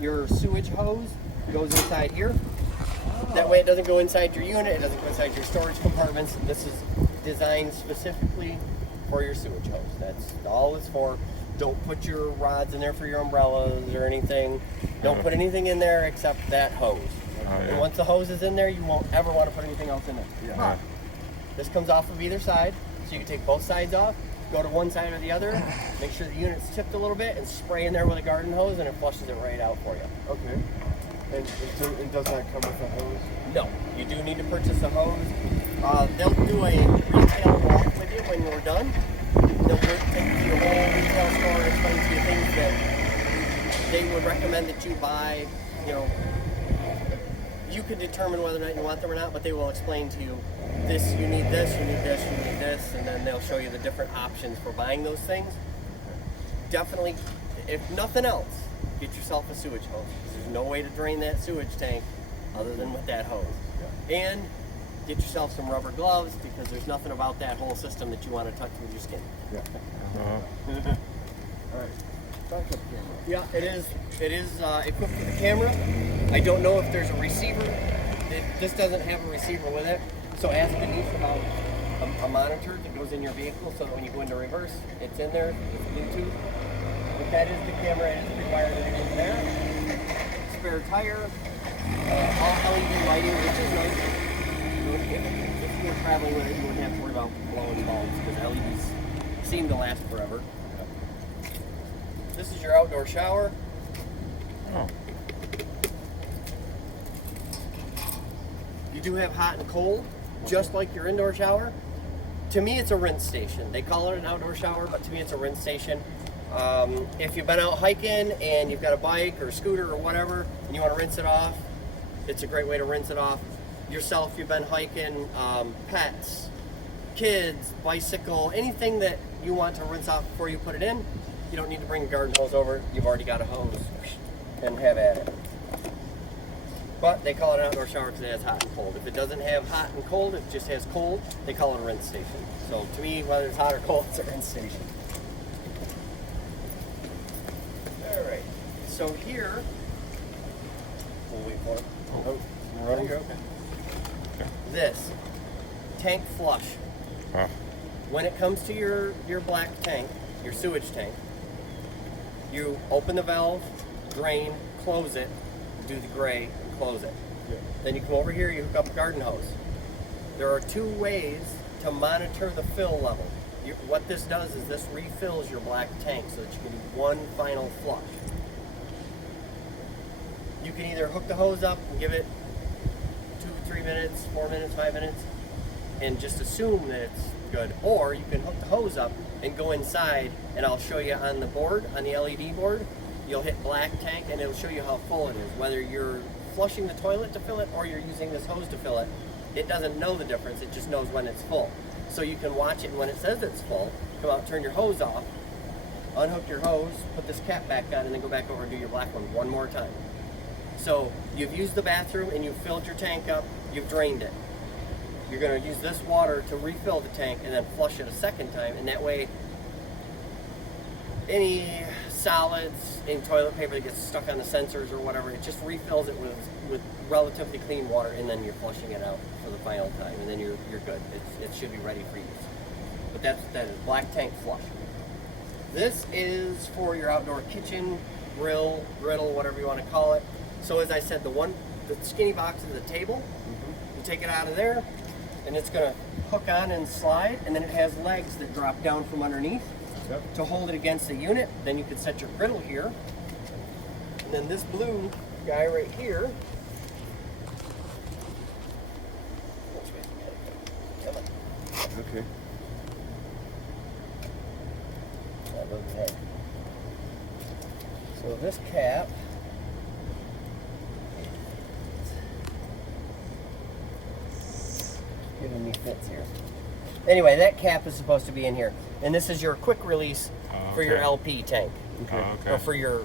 your sewage hose goes inside here. That way it doesn't go inside your unit, it doesn't go inside your storage compartments. This is designed specifically for your sewage hose. That's all it's for. Don't put your rods in there for your umbrellas or anything. Don't put anything in there except that hose. And once the hose is in there, you won't ever want to put anything else in there. But this comes off of either side, so you can take both sides off, go to one side or the other, make sure the unit's tipped a little bit, and spray in there with a garden hose, and it flushes it right out for you. Okay. And it does not come with a hose? No, you do need to purchase a hose. They'll do a retail walk with you when we're done. They'll take you to the whole retail store and explain to you things that they would recommend that you buy. You know, you can determine whether or not you want them or not, but they will explain to you, this, you need this, you need this, you need this, and then they'll show you the different options for buying those things. Definitely, if nothing else, get yourself a sewage hose. There's no way to drain that sewage tank other than with that hose. And get yourself some rubber gloves, because there's nothing about that whole system that you want to touch with your skin. All right. Backup camera. Yeah, it is equipped with a camera. I don't know if there's a receiver. This doesn't have a receiver with it. So ask Denise about a monitor that goes in your vehicle, so that when you go into reverse, it's in there, it's Bluetooth. But that is the camera, it is pre-wired in there. Spare tire, all LED lighting, which is nice. If you were traveling with it, you wouldn't have to worry about blowing bulbs, because LEDs seem to last forever. This is your outdoor shower. You do have hot and cold, just like your indoor shower. To me, it's a rinse station. They call it an outdoor shower, but to me, it's a rinse station. If you've been out hiking and you've got a bike or a scooter or whatever, and you want to rinse it off, it's a great way to rinse it off. Yourself, you've been hiking, pets, kids, bicycle, anything that you want to rinse off before you put it in, you don't need to bring a garden hose over. You've already got a hose and have at it. But they call it an outdoor shower because it has hot and cold. If it doesn't have hot and cold, it just has cold, they call it a rinse station. So to me, whether it's hot or cold, it's a rinse station. All right, so here, we'll wait for it. Oh, you're running? Okay. This, tank flush. When it comes to your black tank, your sewage tank, you open the valve, drain, close it, do the gray, and close it. Then you come over here, you hook up a garden hose. There are two ways to monitor the fill level. What this does is this refills your black tank so that you can do one final flush. You can either hook the hose up and give it 2, 3 minutes, 4 minutes, 5 minutes, and just assume that it's good. Or you can hook the hose up and go inside, and I'll show you on the board, on the LED board, you'll hit black tank and it'll show you how full it is. Whether you're flushing the toilet to fill it or you're using this hose to fill it, it doesn't know the difference, it just knows when it's full. So you can watch it, and when it says it's full, come out, turn your hose off, unhook your hose, put this cap back on, and then go back over and do your black one more time. So you've used the bathroom and you've filled your tank up, you've drained it. You're going to use this water to refill the tank and then flush it a second time, and that way any solids, any toilet paper that gets stuck on the sensors or whatever, it just refills it with relatively clean water, and then you're flushing it out for the final time, and then you're good. It should be ready for use. But that is black tank flush. This is for your outdoor kitchen, grill, griddle, whatever you want to call it. So as I said, the skinny box is the table. You take it out of there, and it's going to hook on and slide, and then it has legs that drop down from underneath to hold it against the unit. Then you could set your griddle here, and then this blue guy right here. Okay. So this cap giving me fits here. Anyway, that cap is supposed to be in here, and this is your quick release for your LP tank. Or for your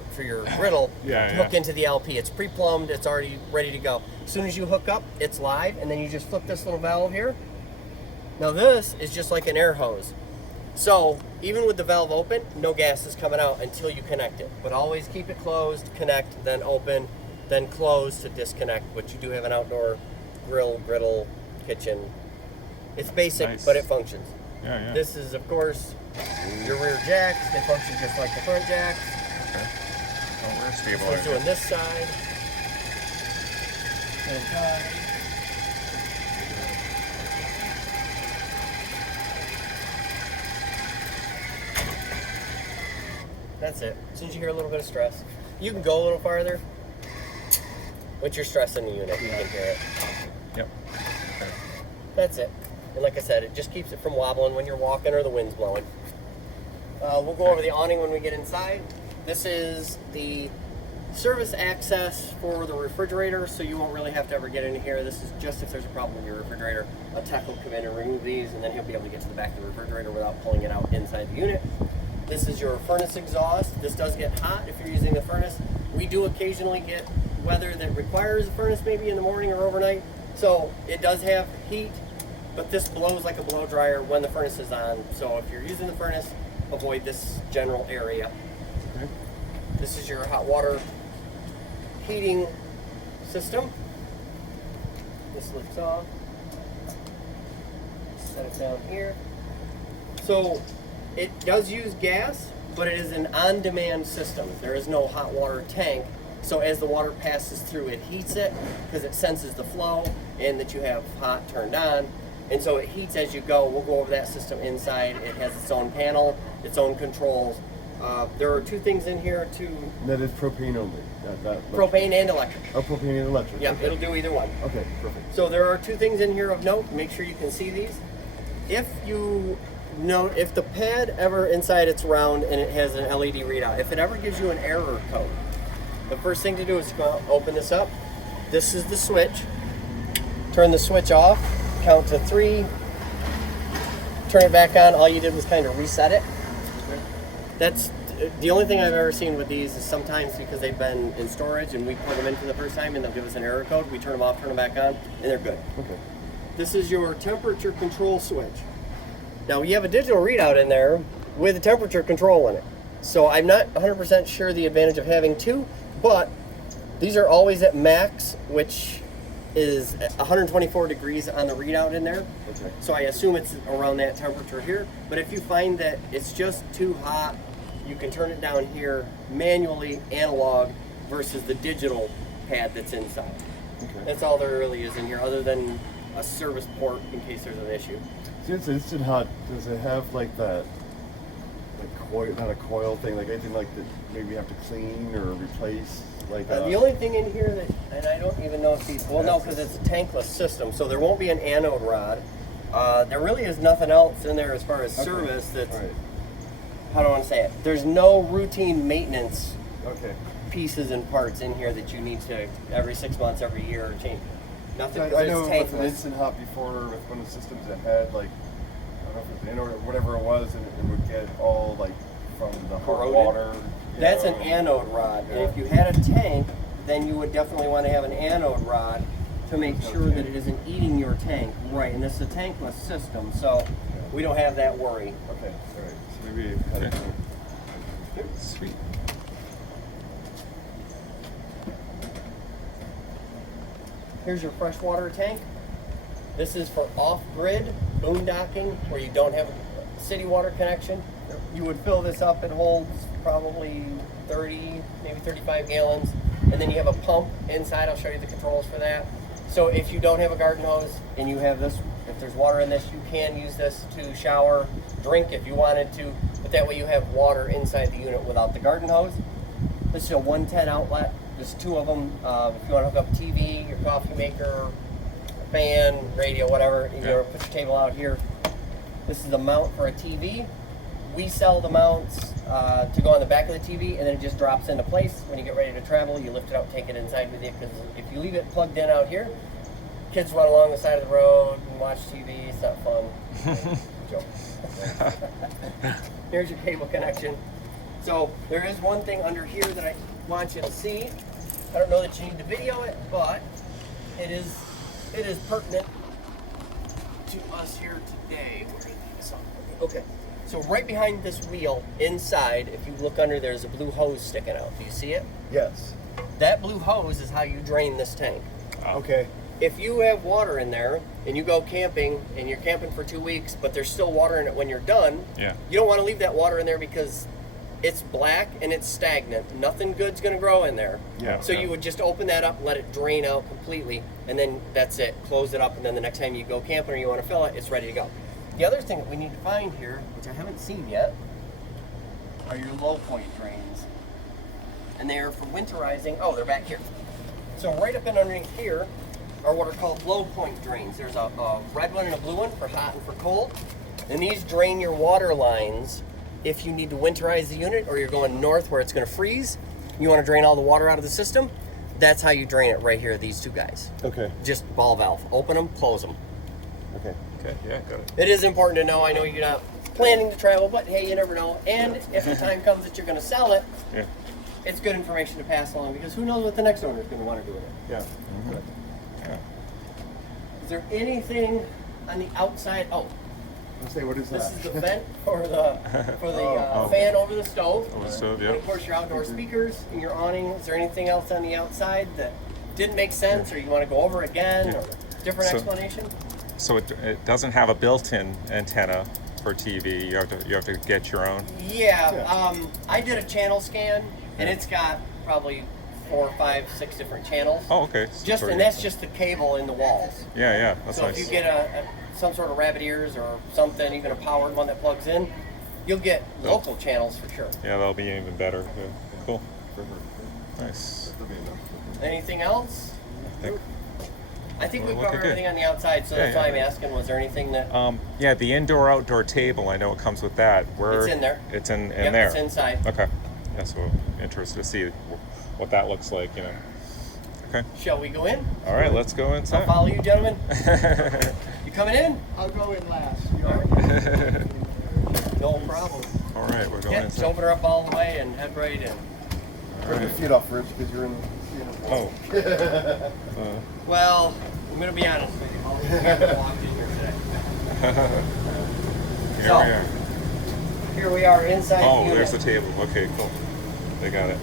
griddle to hook into the LP. It's pre-plumbed, it's already ready to go. As soon as you hook up, it's live, and then you just flip this little valve here. Now this is just like an air hose. So even with the valve open, no gas is coming out until you connect it. But always keep it closed, connect, then open, then close to disconnect. But you do have an outdoor griddle, kitchen. It's basic, Nice. but it functions. Yeah. This is, of course, your rear jacks. They function just like the front jacks. Okay. Oh, rear So stabilizer. it's doing this side. And side. That's it. As soon as you hear a little bit of stress, you can go a little farther. Once you're stressing the unit, you can hear it. Yep. Okay. That's it. And like I said, it just keeps it from wobbling when you're walking or the wind's blowing. We'll go over the awning when we get inside. This is the service access for the refrigerator, so you won't really have to ever get in here. This is just if there's a problem with your refrigerator. A tech will come in and remove these, and then he'll be able to get to the back of the refrigerator without pulling it out inside the unit. This is your furnace exhaust. This does get hot if you're using the furnace. We do occasionally get weather that requires a furnace maybe in the morning or overnight. So it does have heat, but this blows like a blow dryer when the furnace is on. So if you're using the furnace, avoid this general area. Okay. This is your hot water heating system. This lifts off. Set it down here. So it does use gas, but it is an on-demand system. There is no hot water tank. So as the water passes through, it heats it because it senses the flow and that you have hot turned on. And so it heats as you go. We'll go over that system inside. It has its own panel, its own controls. There are two things in here That is propane only. Not propane and electric. Oh, propane and electric. Yeah, Okay. it'll do either one. Okay, perfect. So there are two things in here of note. Make sure you can see these. If the pad ever inside it's round and it has an LED readout, if it ever gives you an error code, the first thing to do is to go out, open this up. This is the switch. Turn the switch off, count to 3, turn it back on. All you did was kind of reset it. That's the only thing I've ever seen with these is sometimes because they've been in storage and we plug them in for the first time and they'll give us an error code. We turn them off, turn them back on, and they're good. Okay. This is your temperature control switch. Now you have a digital readout in there with a temperature control in it. So I'm not 100% sure the advantage of having two, but these are always at max, which is 124 degrees on the readout in there. Okay. So I assume it's around that temperature here. But if you find that it's just too hot, you can turn it down here manually, analog, versus the digital pad that's inside. Okay. That's all there really is in here, other than a service port in case there's an issue. So it's instant hot. Does it have like that, like coil, not a coil thing, like anything like that maybe you have to clean or replace? Like The only thing in here that, and I don't even know if these, well, no, because it's a tankless system, so there won't be an anode rod. There really is nothing else in there as far as service that's, Right. how do I want to say it? There's no routine maintenance Okay. pieces and parts in here that you need to every 6 months, every year change. Nothing. I Because know it's with an tankless. instant hot before, with one of the systems that had like, I don't know if it was anode or whatever it was, and it would get all like from the hot Corroded? water. you That's know. an anode rod. Yeah. And if you had a tank, then you would definitely want to have an anode rod to make sure that it isn't eating your tank. Right, and this is a tankless system, so we don't have that worry. Okay, all right. So maybe I don't know. Sweet. Here's your freshwater tank. This is for off-grid boondocking where you don't have a city water connection. You would fill this up. It holds probably 30, maybe 35 gallons. And then you have a pump inside. I'll show you the controls for that. So if you don't have a garden hose and you have this, if there's water in this, you can use this to shower, drink if you wanted to. But that way you have water inside the unit without the garden hose. This is a 110 outlet. There's two of them. If you want to hook up a TV, your coffee maker, a fan, radio, whatever, you know, put your table out here. This is the mount for a TV. We sell the mounts to go on the back of the TV, and then it just drops into place. When you get ready to travel, you lift it up, take it inside with you. Because if you leave it plugged in out here, kids run along the side of the road and watch TV. It's not fun. Joke. Here's your cable connection. So there is one thing under here that I want you to see. I don't know that you need to video it, but it is pertinent to us here today. We're gonna do this on. Okay. So right behind this wheel, inside, if you look under, there's a blue hose sticking out. Do you see it? Yes. That blue hose is how you drain this tank. Okay. If you have water in there and you go camping and you're camping for 2 weeks, but there's still water in it when you're done, Yeah. you don't want to leave that water in there because it's black and it's stagnant. Nothing good's going to grow in there. Yeah. So you would just open that up, let it drain out completely, and then that's it. Close it up, and then the next time you go camping or you want to fill it, it's ready to go. The other thing that we need to find here, which I haven't seen yet, are your low point drains. And they are for winterizing. Oh, they're back here. So right up and underneath here are what are called low point drains. There's a red one and a blue one for hot and for cold. And these drain your water lines if you need to winterize the unit or you're going north where it's going to freeze. You want to drain all the water out of the system. That's how you drain it right here, these two guys. Okay. Just ball valve. Open them, close them. Okay. Okay, yeah, got it. It is important to know. I know you're not planning to travel, but hey, you never know. And if the time comes that you're going to sell it, Yeah. it's good information to pass along because who knows what the next owner is going to want to do with it. Yeah. Good. Yeah. Is there anything on the outside? Oh, Let's say, what is this that? is the vent for the Oh. fan over the stove. Over the stove, And yeah. of course, your outdoor speakers and your awning. Is there anything else on the outside that didn't make sense, or you want to go over again, Yeah. or different So- explanation? So it doesn't have a built-in antenna for TV. You have to get your own. Yeah, Yeah. I did a channel scan, and it's got probably 4, 5, 6 different channels. Oh, okay. Just Very and good. that's just the cable in the walls. Yeah, yeah. That's So nice. if you get some sort of rabbit ears or something, even a powered one that plugs in, you'll get local channels for sure. Yeah, that'll be even better. Yeah. Cool. Perfect. Nice. That'll be enough. Anything else? I think we've We're covered looking good. everything on the outside, so Yeah, that's yeah. why I'm asking. Was there anything that? Yeah, the indoor-outdoor table. I know it comes with that. It's in there. It's in Yep, there. it's inside. Okay. Yeah, so interested to see what that looks like. You know. Okay. Shall we go in? All right. Let's go I'll inside. follow you, gentlemen. You coming in? I'll go in last. No problem. All right, we're going Yeah, just inside. open her up all the way and head right in. Turn your feet off, Rich, because you're in. Oh. Well, I'm gonna be honest with you. All these people walked in here today. Here So, we are. Here we are inside Oh, the unit. there's the table. Okay, cool. They got it.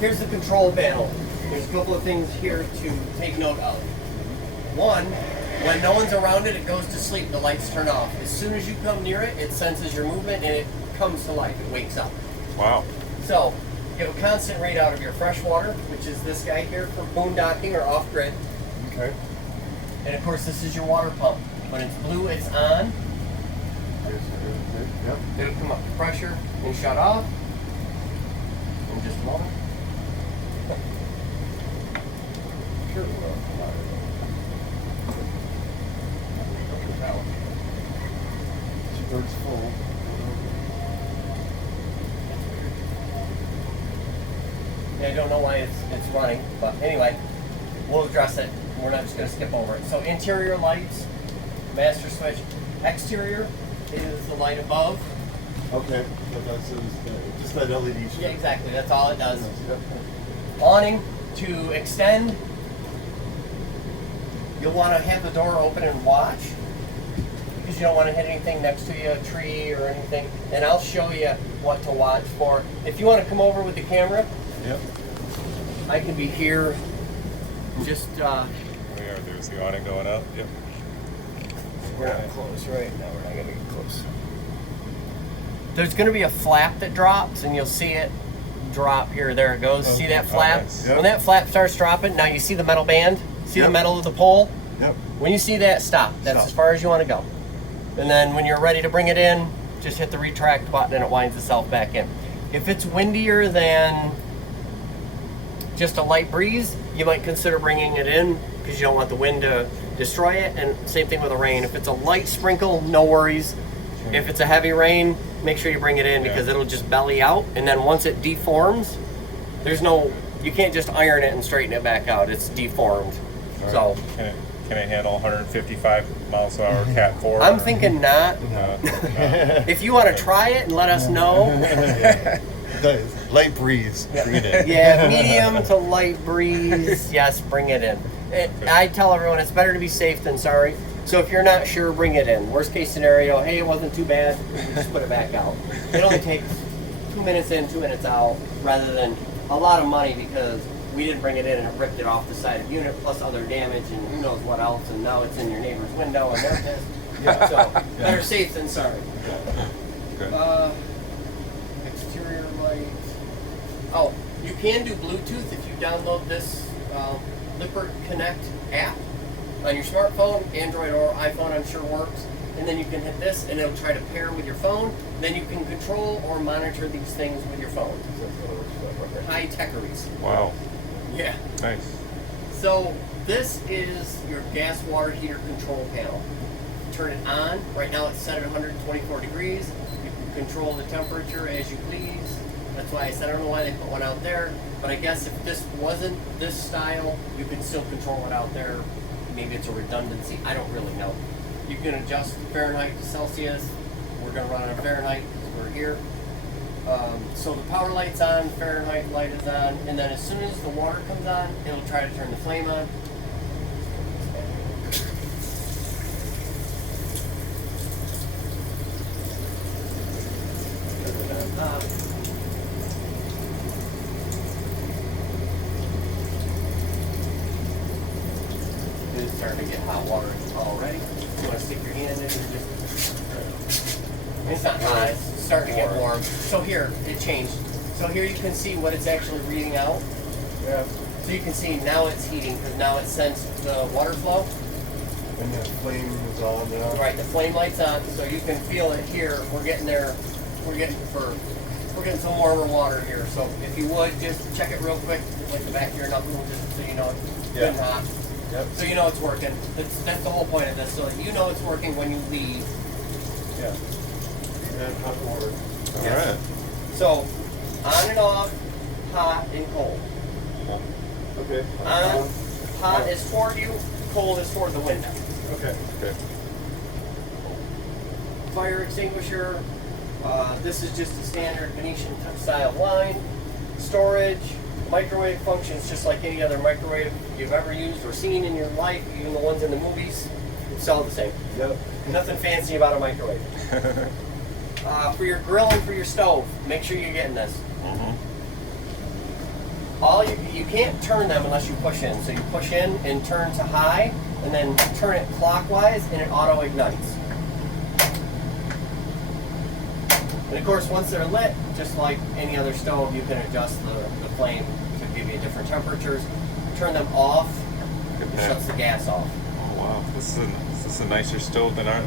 Here's the control panel. There's a couple of things here to take note of. One, when no one's around it, it goes to sleep. The lights turn off. As soon as you come near it, it senses your movement and it comes to life. It wakes up. Wow. So, you have a constant readout of your fresh water, which is this guy here for boondocking or off-grid. Okay. And of course, this is your water pump. When it's blue, it's on. Yep. It'll come up to pressure and shut off. In just a moment. Sure. Bird's full. Yeah, I don't know why it's running, but anyway, we'll address it. We're not just going to skip over it. So interior lights, master switch. Exterior is the light above. Okay. So that's just that LED strip. Yeah, exactly. That's all it does. Yep. Awning to extend. You'll want to have the door open and watch because you don't want to hit anything next to you, a tree or anything. And I'll show you what to watch for. If you want to come over with the camera, Yep. I can be here. Just There we are. There's the awning going up. Yep. we're not close right now. We're not going to get close. There's going to be a flap that drops, and you'll see it drop here. There it goes. See that flap? nice. Yep. When that flap starts dropping, now you see the metal band. See the Yep. metal of the pole? Yep. When you see that, stop. That's Stop. as far as you want to go. And then when you're ready to bring it in, just hit the retract button and it winds itself back in. If it's windier than just a light breeze, you might consider bringing it in because you don't want the wind to destroy it. And same thing with the rain. If it's a light sprinkle, no worries. If it's a heavy rain, make sure you bring it in because it'll just belly out. And then once it deforms, you can't just iron it and straighten it back out. It's deformed. So Can it handle 155 miles an hour Cat 4? I'm thinking not. No. If you want to try it and let us know, Light breeze. Bring it in. yeah, medium to light breeze, yes, bring it in. I tell everyone it's better to be safe than sorry. So if you're not sure, bring it in. Worst case scenario, hey, it wasn't too bad, just put it back out. It only takes 2 minutes in, 2 minutes out, rather than a lot of money because we didn't bring it in and it ripped it off the side of the unit, plus other damage and who knows what else, and now it's in your neighbor's window and they're pissed. Yeah. So better safe than sorry. Good. Exterior lights. Oh, you can do Bluetooth if you download this Lippert Connect app on your smartphone, Android or iPhone, I'm sure works. And then you can hit this and it'll try to pair with your phone. Then you can control or monitor these things with your phone. High techeries. Wow. Yeah. Nice. So this is your gas water heater control panel. Turn it on. Right now it's set at 124 degrees. You can control the temperature as you please. That's why I said I don't know why they put one out there. But I guess if this wasn't this style, you could still control it out there. Maybe it's a redundancy. I don't really know. You can adjust Fahrenheit to Celsius. We're going to run on Fahrenheit because we're here. So the power light's on, Fahrenheit light is on, and then as soon as the water comes on, it'll try to turn the flame on. It's starting to get hot water already. You want to stick your hand in and just... It's not hot, it's starting to get warm. So here, it changed. So here you can see what it's actually reading out. Yeah. So you can see now it's heating because now it sensed the water flow. And the flame is on now. Right, the flame light's on, so you can feel it here. We're getting there. We're getting some warmer water here. So if you would just check it real quick, like the back of your knuckle, just so you know it's good and hot. Yep. So you know it's working. That's the whole point of this. So that you know it's working when you leave. Yeah. And hot water. All Yes. right. So on and off, hot and cold. Okay. On, hot is toward you, cold is toward the window. Okay. Okay. Fire extinguisher. This is just a standard Venetian style line. Storage, microwave functions just like any other microwave you've ever used or seen in your life, even the ones in the movies. It's all the same. Yep. Nothing fancy about a microwave. For your grill and for your stove, make sure you're getting this. You can't turn them unless you push in. So you push in and turn to high, and then turn it clockwise, and it auto ignites. And of course, once they're lit, just like any other stove, you can adjust the flame to give you different temperatures. Turn them off, it shuts the gas off. Oh wow, this is a nicer stove than our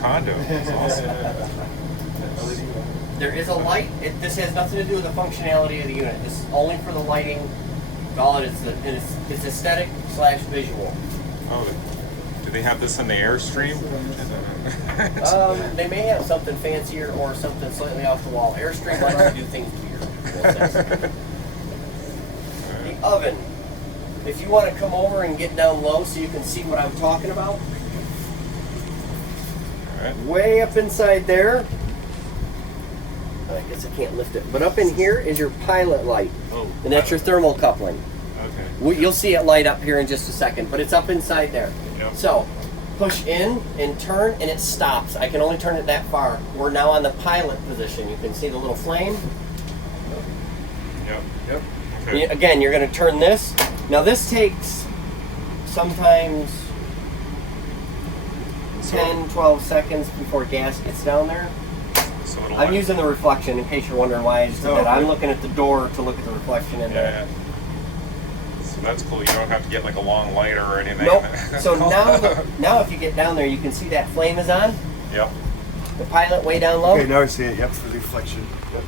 condo. It's awesome. There is a light. This has nothing to do with the functionality of the unit. This is only for the lighting. All it is, it's aesthetic / visual. Oh, do they have this in the Airstream? They may have something fancier or something slightly off the wall. Airstream likes to do things weird. The oven. If you want to come over and get down low so you can see what I'm talking about. All right. Way up inside there. I guess I can't lift it. But up in here is your pilot light. Oh, And that's your thermal coupling. Okay. You'll see it light up here in just a second, but it's up inside there. Yep. So, push in and turn, and it stops. I can only turn it that far. We're now on the pilot position. You can see the little flame. Yep. Yep. Okay. Again, you're going to turn this. Now, this takes sometimes 10, 12 seconds before gas gets down there. So it'll I'm using the reflection in case you're wondering why I just did that. I'm looking at the door to look at the reflection in there. Yeah. So that's cool. You don't have to get like a long lighter or anything. Nope. So now if you get down there, you can see that flame is on. Yep. The pilot way down low. Okay, now I see it. Yep, the reflection. Yep.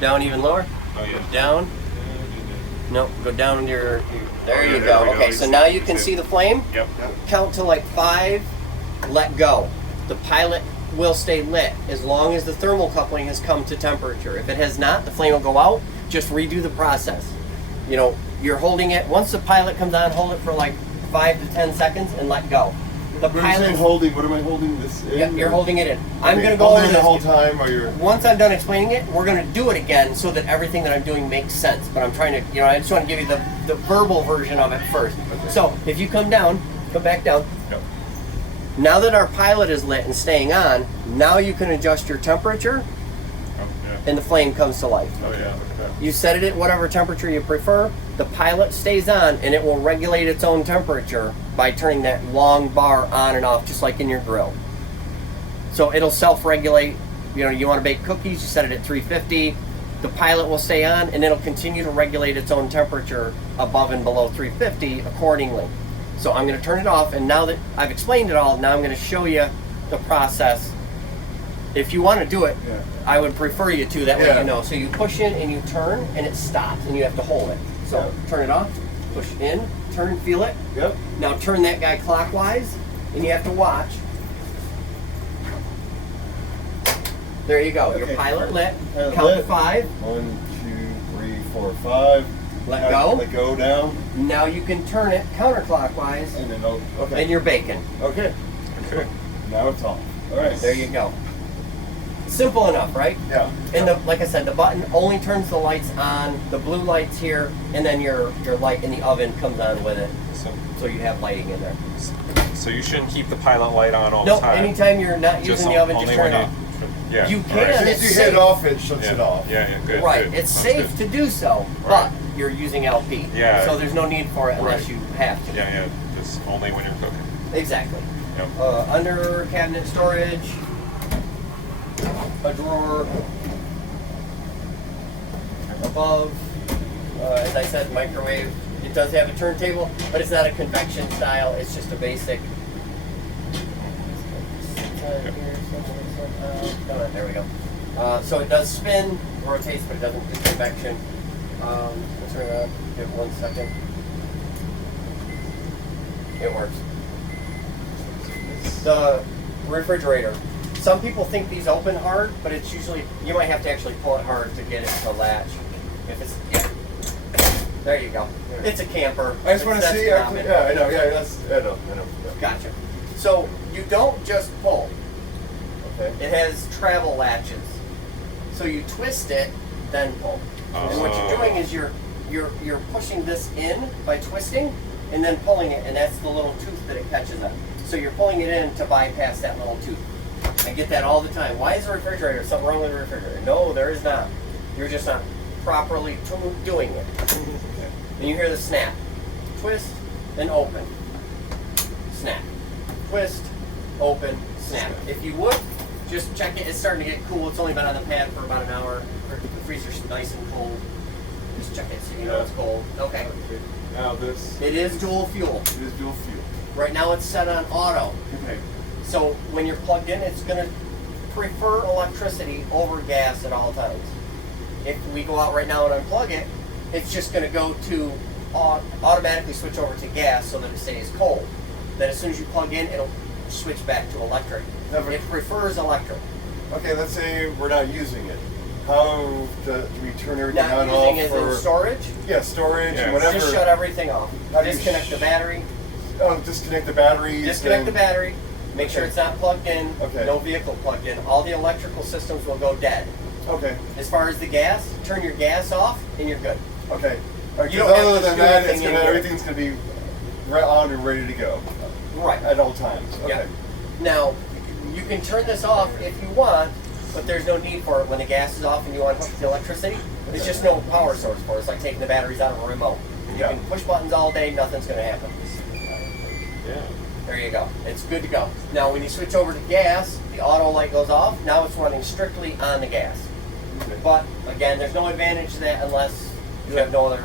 Down even lower. Oh yeah. Down. No, go down to your there you there go. we go. Okay, so now you can see the flame. Yep. Count to like 5, let go. The pilot will stay lit as long as the thermal coupling has come to temperature. If it has not, the flame will go out. Just redo the process. You know, you're holding it. Once the pilot comes on, hold it for like 5 to 10 seconds and let go. The What are you saying holding? What am I holding this in? Yeah, you're holding it in. I'm Okay, going to go holding over it the this. whole time, or you're... Once I'm done explaining it, we're going to do it again so that everything that I'm doing makes sense. But I'm trying to, I just want to give you the verbal version of it first. Okay. So if you come down, come back down. Yep. Now that our pilot is lit and staying on, now you can adjust your temperature Oh, yeah. and the flame comes to life. Oh, yeah. You set it at whatever temperature you prefer, the pilot stays on and it will regulate its own temperature by turning that long bar on and off, just like in your grill. So it'll self-regulate. You know, you want to bake cookies, you set it at 350. The pilot will stay on and it'll continue to regulate its own temperature above and below 350 accordingly. So I'm going to turn it off, and now that I've explained it all, now I'm going to show you the process. If you want to do it, Yeah. I would prefer you to, that way Yeah. you know. So you push in and you turn and it stops and you have to hold it. So Yeah. turn it off, push in, turn, feel it. Yep. Now turn that guy clockwise and you have to watch. There you go. Your Okay. pilot lit. Pilot Count to lit. 5. 1, 2, 3, 4, 5. Let go. Let go down. Now you can turn it counterclockwise And then, okay. and you're baking. Okay. Okay. Now it's off. All right. There you go. Simple enough, right? Yeah. And like I said, the button only turns the lights on, the blue lights here, and then your light in the oven comes on with it. So you have lighting in there. So you shouldn't keep the pilot light on all No, the time. anytime you're not using the oven, just only turn it when off. Yeah. You all can. right. As soon It's as you safe. hit it off, it shuts Yeah. it off. Yeah, good. Right, good. it's Sounds safe good. to do so, but Right. you're using LP. Yeah. So there's no need for it unless Right. you have to. Yeah, just only when you're cooking. Exactly. Yep. Under cabinet storage, a drawer. Above, as I said, microwave. It does have a turntable, but it's not a convection style. It's just a basic. There we go. So it does spin, rotates, but it doesn't do convection. Let's turn it on. Give it 1 second. It works. The refrigerator. Some people think these open hard, but it's usually, you might have to actually pull it hard to get it to latch. If it's, yeah. There you go. Yeah. It's a camper. I just want to That's see. common. Yeah, I know. Yeah, I know. Yeah. Gotcha. So you don't just pull. Okay. It has travel latches. So you twist it, then pull. And what you're doing is you're pushing this in by twisting and then pulling it, and that's the little tooth that it catches on. So you're pulling it in to bypass that little tooth. I get that all the time. Why is the refrigerator? Something wrong with the refrigerator? No, there is not. You're just not properly doing it. And you hear the snap. Twist, then open. Snap. Twist, open, snap. If you would, just check it. It's starting to get cool. It's only been on the pad for about an hour. The freezer's nice and cold. Just check it so you know it's cold. Okay. Now this. It is dual fuel. It is dual fuel. Right now it's set on auto. Okay. So when you're plugged in, it's going to prefer electricity over gas at all times. If we go out right now and unplug it, it's just going to go to automatically switch over to gas so that it stays cold. Then as soon as you plug in, it'll switch back to electric. Never. It prefers electric. Okay, let's say we're not using it. How do we turn everything Not on using off it for in storage, yeah, storage Yeah. and whatever? just shut everything off. How do you Disconnect the battery. Disconnect the batteries. Disconnect the then- battery. Make sure Okay. it's not plugged in. Okay. No vehicle plugged in. All the electrical systems will go dead. Okay. As far as the gas, turn your gas off and you're good. Okay. All right, You 'cause don't have other to than screw that, anything in here. everything's gonna be right on and ready to go Right. at all times. Okay. Yeah. Now, you can turn this off if you want, but there's no need for it when the gas is off and you want to hook the electricity. There's just no power source for it. It's like taking the batteries out of a remote. You Yeah. can push buttons all day, nothing's going to happen. Yeah. There you go. It's good to go. Now, when you switch over to gas, the auto light goes off. Now it's running strictly on the gas. Okay. But, again, there's no advantage to that unless you have no other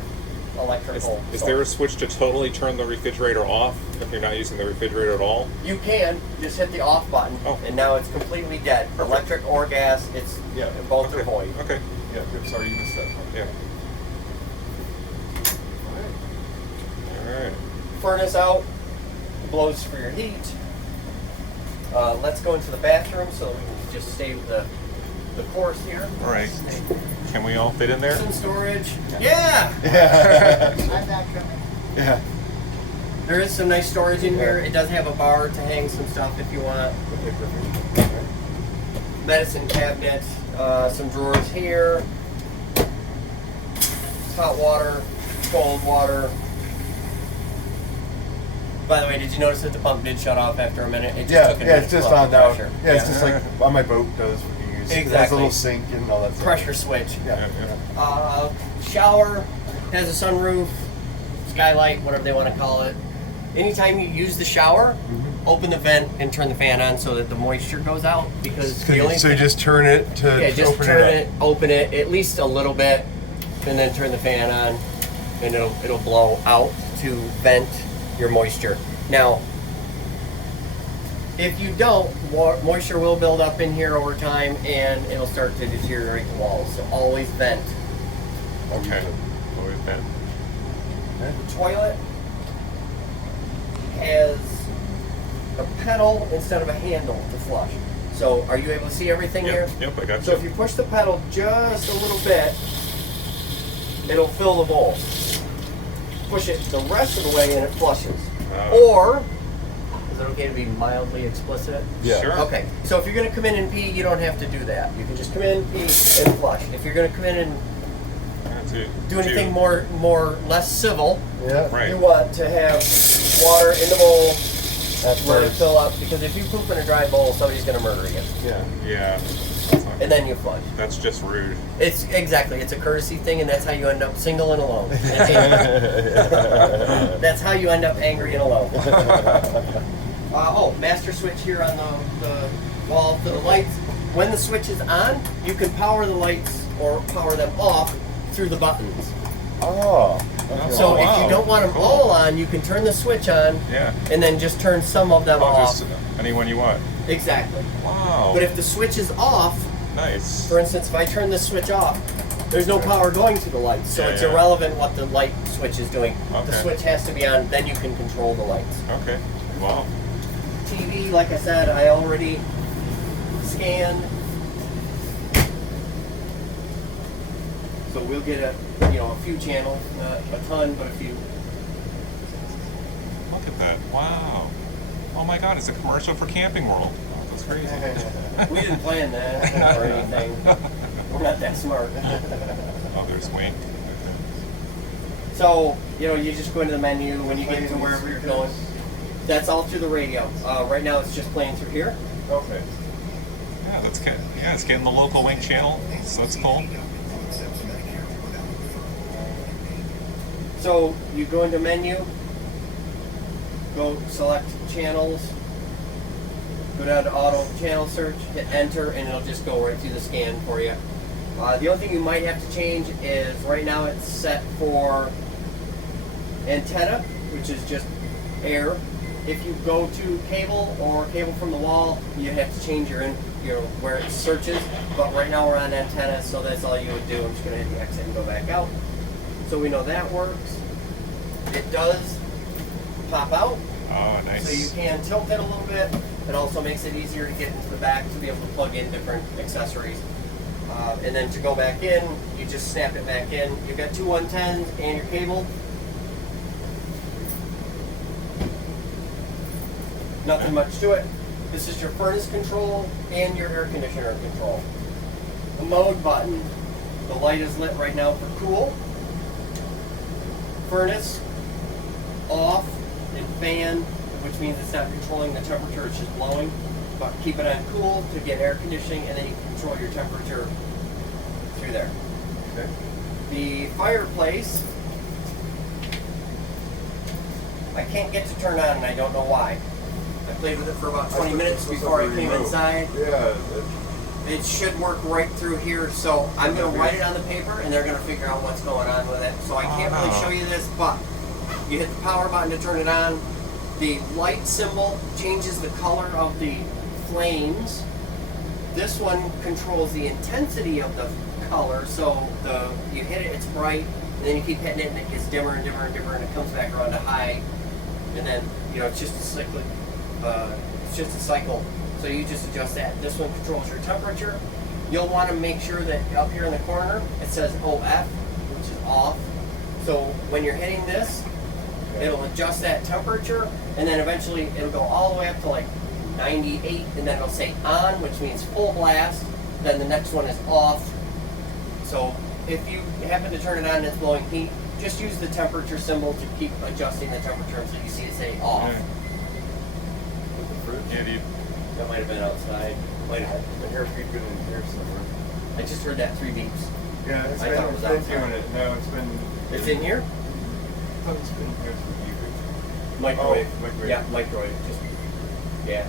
Is, electrical is source. there a switch to totally turn the refrigerator off if you're not using the refrigerator at all? You can just hit the off button, Oh. and now it's completely dead. Perfect. Electric or gas, it's Yeah. both Okay. are void. Okay. Yeah. Sorry, you missed that part. Yeah. All right. Furnace out, blows for your heat. Let's go into the bathroom so that we can just stay with the course here. All right. Can we all fit in there? Some storage. Yeah! Yeah. I'm not coming. Yeah. There is some nice storage in here. It does have a bar to hang some stuff if you want. Okay, perfect. All right. Medicine cabinet, some drawers here. Hot water, cold water. By the way, did you notice that the pump did shut off after a minute? It just Yeah, took a yeah, minute it's to just fill up on the now. pressure. Yeah, it's just like on my boat does when you use it. It has a Exactly. little sink and all that stuff. Pressure switch. Yeah. Shower has a sunroof, skylight, whatever they want to call it. Anytime you use the shower, open the vent and turn the fan on so that the moisture goes out. Because the only So you just turn it to yeah, just open turn it it, open it at least a little bit, and then turn the fan on, and it'll blow out to vent your moisture. Now, if you don't, moisture will build up in here over time, and it'll start to deteriorate the walls. So always vent. Okay. Always vent. The toilet has a pedal instead of a handle to flush. So are you able to see everything here? Yep, I got So you. if you push the pedal just a little bit, it'll fill the bowl. Push it the rest of the way and it flushes. Or, is it okay to be mildly explicit? Yeah. Sure. Okay, so if you're going to come in and pee, you don't have to do that. You can just come in, pee, and flush. If you're going to come in and do anything more less civil, Yeah. Right. you want to have water in the bowl, At let it first. fill up, because if you poop in a dry bowl, somebody's going to murder you. Yeah. Yeah. And then you flush. That's just rude. It's a courtesy thing, and that's how you end up single and alone. That's how you end up angry and alone. Master switch here on the wall to the lights. When the switch is on, you can power the lights or power them off through the buttons. Oh. Okay. So if wow. you don't want them Cool. all on, you can turn the switch on Yeah. and then just turn some of them off. Just anyone you want. Exactly. Wow. But if the switch is off, Nice. for instance, if I turn this switch off, there's no power going to the lights, so Yeah, it's yeah. irrelevant what the light switch is doing. The Okay. switch has to be on, then you can control the lights. Okay. Wow. TV, like I said, I already scanned. So we'll get a few channels, not a ton, but a few. Look at that. Wow. Oh my God, it's a commercial for Camping World. Oh, that's crazy. We didn't plan that or anything. We're not that smart. Oh, there's Wink. So, you just go into the menu when you get to wherever you're going. That's all through the radio. Right now it's just playing through here. Okay. Yeah, it's getting the local Wink channel, so it's cool. So you go into menu, go select channels, go down to auto channel search, hit enter, and it'll just go right through the scan for you. The only thing you might have to change is right now it's set for antenna, which is just air. If you go to cable or cable from the wall, you have to change where it searches. But right now we're on antenna, so that's all you would do. I'm just going to hit the exit and go back out. So we know that works. It does pop out, Oh, nice. so you can tilt it a little bit. It also makes it easier to get into the back to be able to plug in different accessories. And then to go back in, you just snap it back in. You've got two 110s and your cable. Nothing much to it. This is your furnace control and your air conditioner control. The mode button, the light is lit right now for cool. Furnace, off, and fan, which means it's not controlling the temperature, it's just blowing. But keep it on cool to get air conditioning, and then you can control your temperature through there. Okay. The fireplace, I can't get to turn on, and I don't know why. I played with it for about 20 minutes before I came inside. Yeah. It should work right through here, so I'm going to write it on the paper, and they're going to figure out what's going on with it. So I can't really show you this, but you hit the power button to turn it on. The light symbol changes the color of the flames. This one controls the intensity of the color, so you hit it, it's bright, and then you keep hitting it, and it gets dimmer and dimmer and dimmer, and it comes back around to high, and then it's just a cyclic. It's just a cycle. So you just adjust that. This one controls your temperature. You'll want to make sure that up here in the corner it says OF, which is off. So when you're hitting this, it'll adjust that temperature, and then eventually it'll go all the way up to like 98, and then it'll say on, which means full blast. Then the next one is off. So if you happen to turn it on and it's blowing heat, just use the temperature symbol to keep adjusting the temperature until you see it say off. Yeah. With the fruit. Yeah, do you, That might have been outside. Might have. The hair's beeping in here somewhere. I just heard that 3 beeps. Yeah, I thought it was been outside. doing it. No, it's been. It's in here? I thought it's been here for you. Microwave. Oh, microwave. Yeah, microwave. Just, yeah.